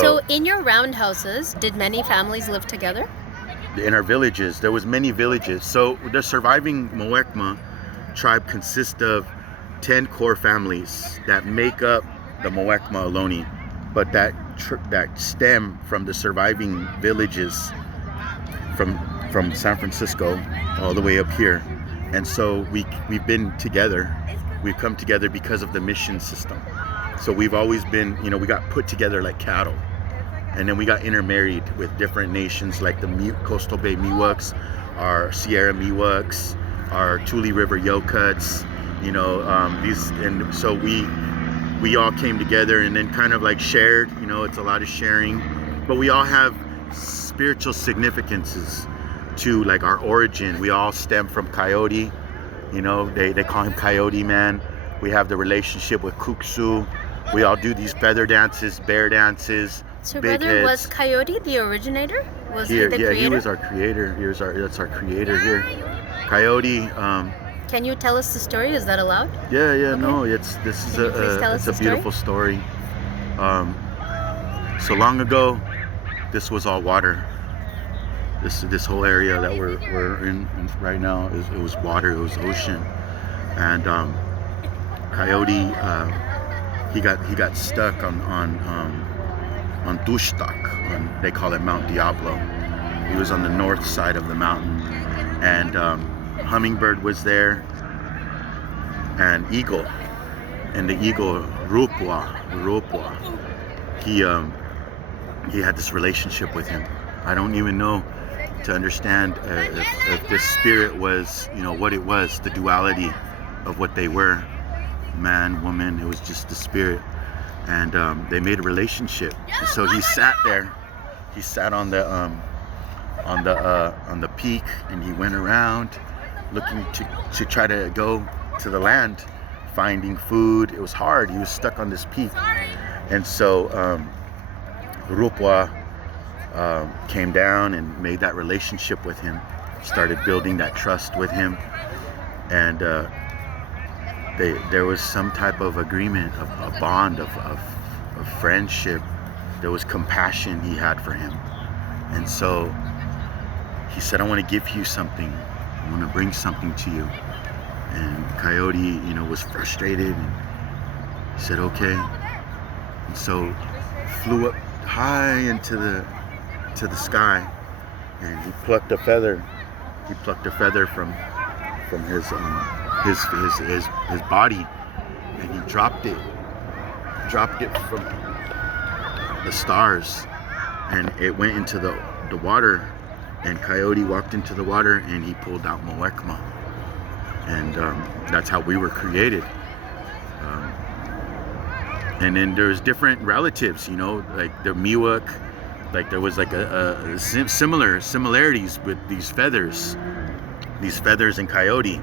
So in your roundhouses, did many families live together? In our villages, there was many villages. So the surviving Muwekma tribe consists of 10 core families that make up the Muwekma Ohlone, but that stem from the surviving villages from San Francisco all the way up here. And so we've been together. We've come together because of the mission system. So we've always been, we got put together like cattle. And then we got intermarried with different nations like the Coastal Bay Miwoks, our Sierra Miwoks, our Tule River Yokuts, and so we all came together and then kind of like shared, it's a lot of sharing, but we all have spiritual significances to like our origin. We all stem from Coyote, they call him Coyote Man. We have the relationship with Kuksu. We all do these feather dances, bear dances. So brother, was Coyote the originator? Was he the creator? He was our creator. That's our creator here. Coyote. Can you tell us the story? Is that allowed? Yeah. Okay. No, it's a beautiful story. So long ago, this was all water. This whole area that we're in right now it was water. It was ocean, and Coyote he got stuck on Dushtak, they call it Mount Diablo. He was on the north side of the mountain, and Hummingbird was there, and Eagle, Rupwa, he had this relationship with him. I don't even know to understand if this spirit was, what it was, the duality of what they were, man, woman. It was just the spirit. And they made a relationship. And so he sat there. He sat on the peak, and he went around looking to try to go to the land, finding food. It was hard. He was stuck on this peak. And so Rupwa came down and made that relationship with him, started building that trust with him, and there was some type of agreement, a bond of friendship. There was compassion he had for him. And so he said, I want to give you something. I want to bring something to you. And Coyote, was frustrated. And he said, okay. And so flew up high into the sky, and he plucked a feather. He plucked a feather from his body, and he dropped it from the stars, and it went into the water, and Coyote walked into the water, and he pulled out Muwekma, and that's how we were created. And then there's different relatives, like the Miwok, like there was like a similarities with these feathers and Coyote.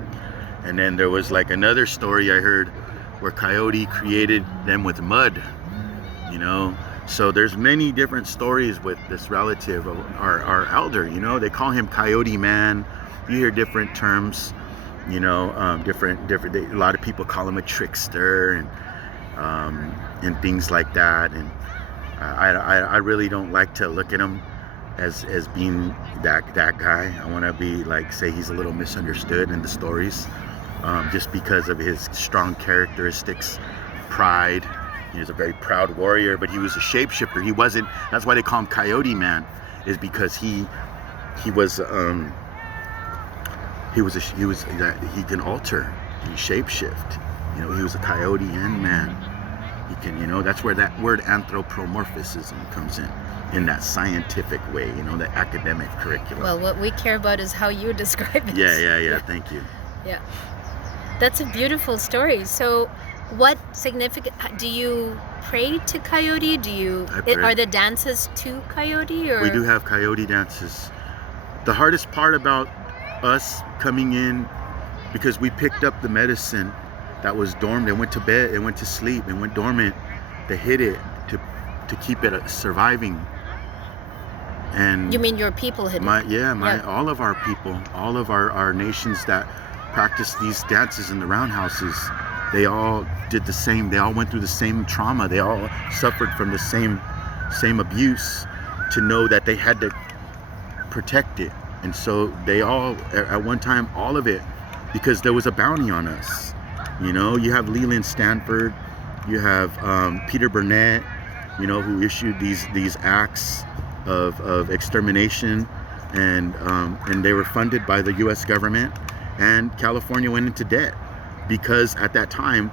And then there was like another story I heard where Coyote created them with mud, So there's many different stories with this relative of our elder, They call him Coyote Man. You hear different terms, different. A lot of people call him a trickster and things like that. And I really don't like to look at him as being that guy. I want to be like, say he's a little misunderstood in the stories. Just because of his strong characteristics, pride. He was a very proud warrior, but he was a shapeshifter. He wasn't. That's why they call him Coyote Man, is because he can alter and shapeshift. He was a coyote and man. He can, that's where that word anthropomorphism comes in that scientific way, the academic curriculum. Well, what we care about is how you describe it. Yeah. Thank you. Yeah. That's a beautiful story. So what significant, do you pray to Coyote? Are the dances to Coyote? Or? We do have Coyote dances. The hardest part about us coming in, because we picked up the medicine that was dormant. They went to bed, they went to sleep, they went dormant. They hid it to keep it surviving. And you mean your people hid it? All of our people, all of our nations that practice these dances in the roundhouses, they all did the same. They all went through the same trauma. They all suffered from the same same abuse, to know that they had to protect it. And so they all, at one time, all of it, because there was a bounty on us. You know, you have Leland Stanford, you have Peter Burnett, you know, who issued these acts of extermination, and they were funded by the U.S. government, and California went into debt because at that time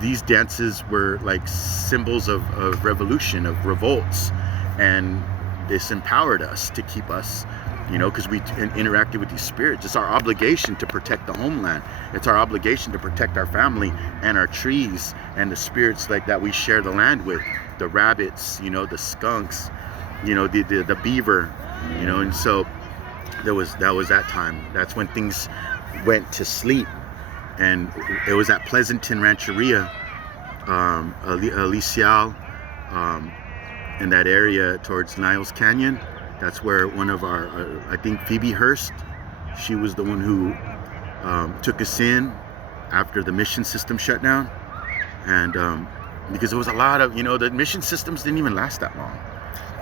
these dances were like symbols of revolution, of revolts, and this empowered us to keep us, you know, because we interacted with these spirits. It's our obligation to protect the homeland. It's our obligation to protect our family and our trees and the spirits like that we share the land with, the rabbits, you know, the skunks, you know, the beaver, you know. And so that was that time. That's when things went to sleep. And it was at Pleasanton Rancheria, Alicial, in that area towards Niles Canyon. That's where one of our, I think Phoebe Hurst, she was the one who took us in after the mission system shut down. And because there was a lot of, you know, the mission systems didn't even last that long.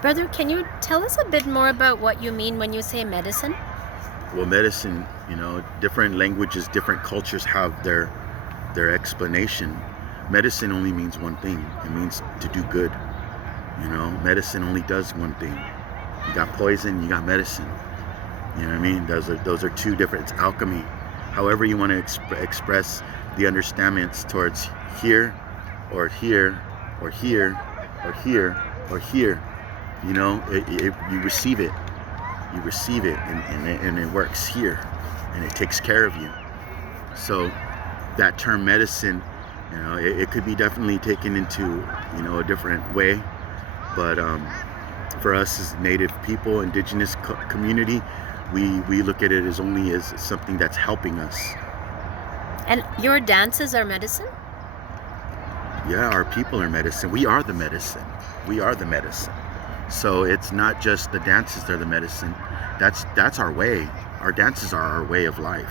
Brother, can you tell us a bit more about what you mean when you say medicine? Well, medicine, you know, different languages, different cultures have their explanation. Medicine only means one thing. It means to do good. You know, medicine only does one thing. You got poison, you got medicine. You know what I mean? Those are two different. It's alchemy. However you want to express the understandings towards here, or here, or here, or here, or here. You know, you receive it. You receive it, and it works here, and it takes care of you. So that term medicine, you know, it could be definitely taken into, you know, a different way. But for us as Native people, indigenous community, we look at it as only as something that's helping us. And your dances are medicine? Yeah, our people are medicine. We are the medicine. We are the medicine. So it's not just the dances that are the medicine. That's our way. Our dances are our way of life.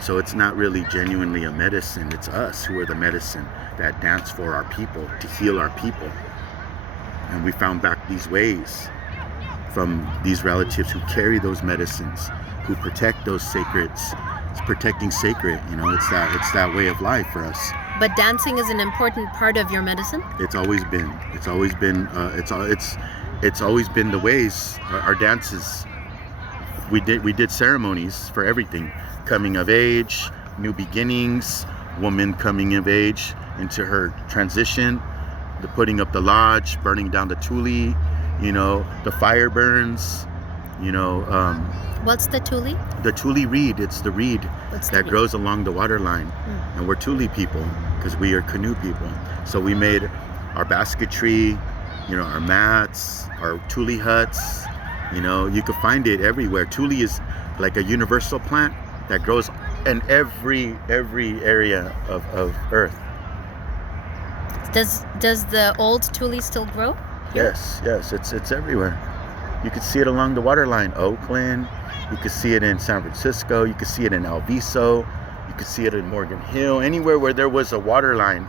So it's not really genuinely a medicine. It's us who are the medicine that dance for our people, to heal our people. And we found back these ways from these relatives who carry those medicines, who protect those sacreds. It's protecting sacred, you know, it's that way of life for us. But dancing is an important part of your medicine? It's always been. It's always been the ways, our dances. We did ceremonies for everything. Coming of age, new beginnings, woman coming of age into her transition, the putting up the lodge, burning down the tule, you know, the fire burns, you know. What's the tule? The tule reed, it's the reed that grows along the water line. And we're tule people because we are canoe people. So we made our basketry, you know, our mats, our tule huts, you know, you can find it everywhere. Tule is like a universal plant that grows in every area of Earth. Does the old tule still grow? Yes, it's everywhere. You can see it along the water line, Oakland. You can see it in San Francisco. You can see it in El Viso. You can see it in Morgan Hill. Anywhere where there was a water line,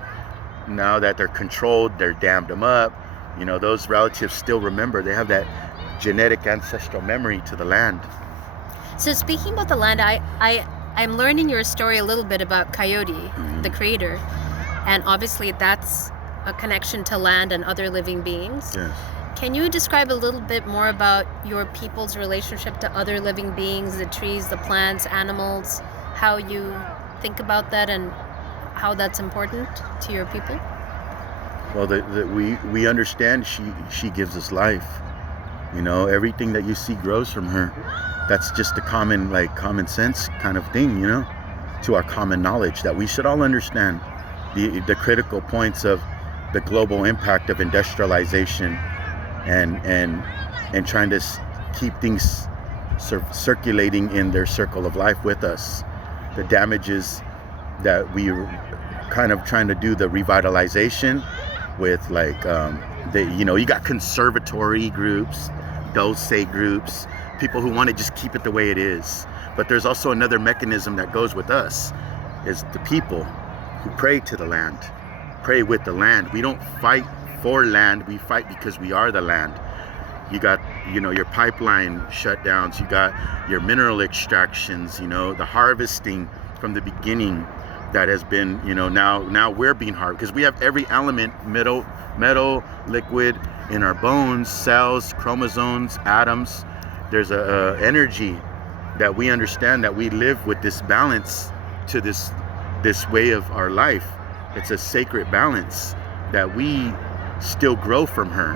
now that they're controlled, they're dammed them up. You know, those relatives still remember. They have that genetic ancestral memory to the land. So speaking about the land, I'm learning your story a little bit about Coyote, the creator. And obviously that's a connection to land and other living beings. Yes. Can you describe a little bit more about your people's relationship to other living beings, the trees, the plants, animals, how you think about that and how that's important to your people? Well, we understand she gives us life. You know, everything that you see grows from her. That's just a common sense kind of thing, you know, to our common knowledge that we should all understand the critical points of the global impact of industrialization and trying to keep things circulating in their circle of life with us. The damages that we kind of trying to do the revitalization with, like, you got conservatory groups, dulce groups, people who want to just keep it the way it is. But there's also another mechanism that goes with us, is the people who pray to the land, pray with the land. We don't fight for land, we fight because we are the land. You got, your pipeline shutdowns, you got your mineral extractions, the harvesting from the beginning that has been, now we're being harvested because we have every element, metal, liquid in our bones, cells, chromosomes, atoms. There's a energy that we understand, that we live with this balance to this way of our life. It's a sacred balance that we still grow from her,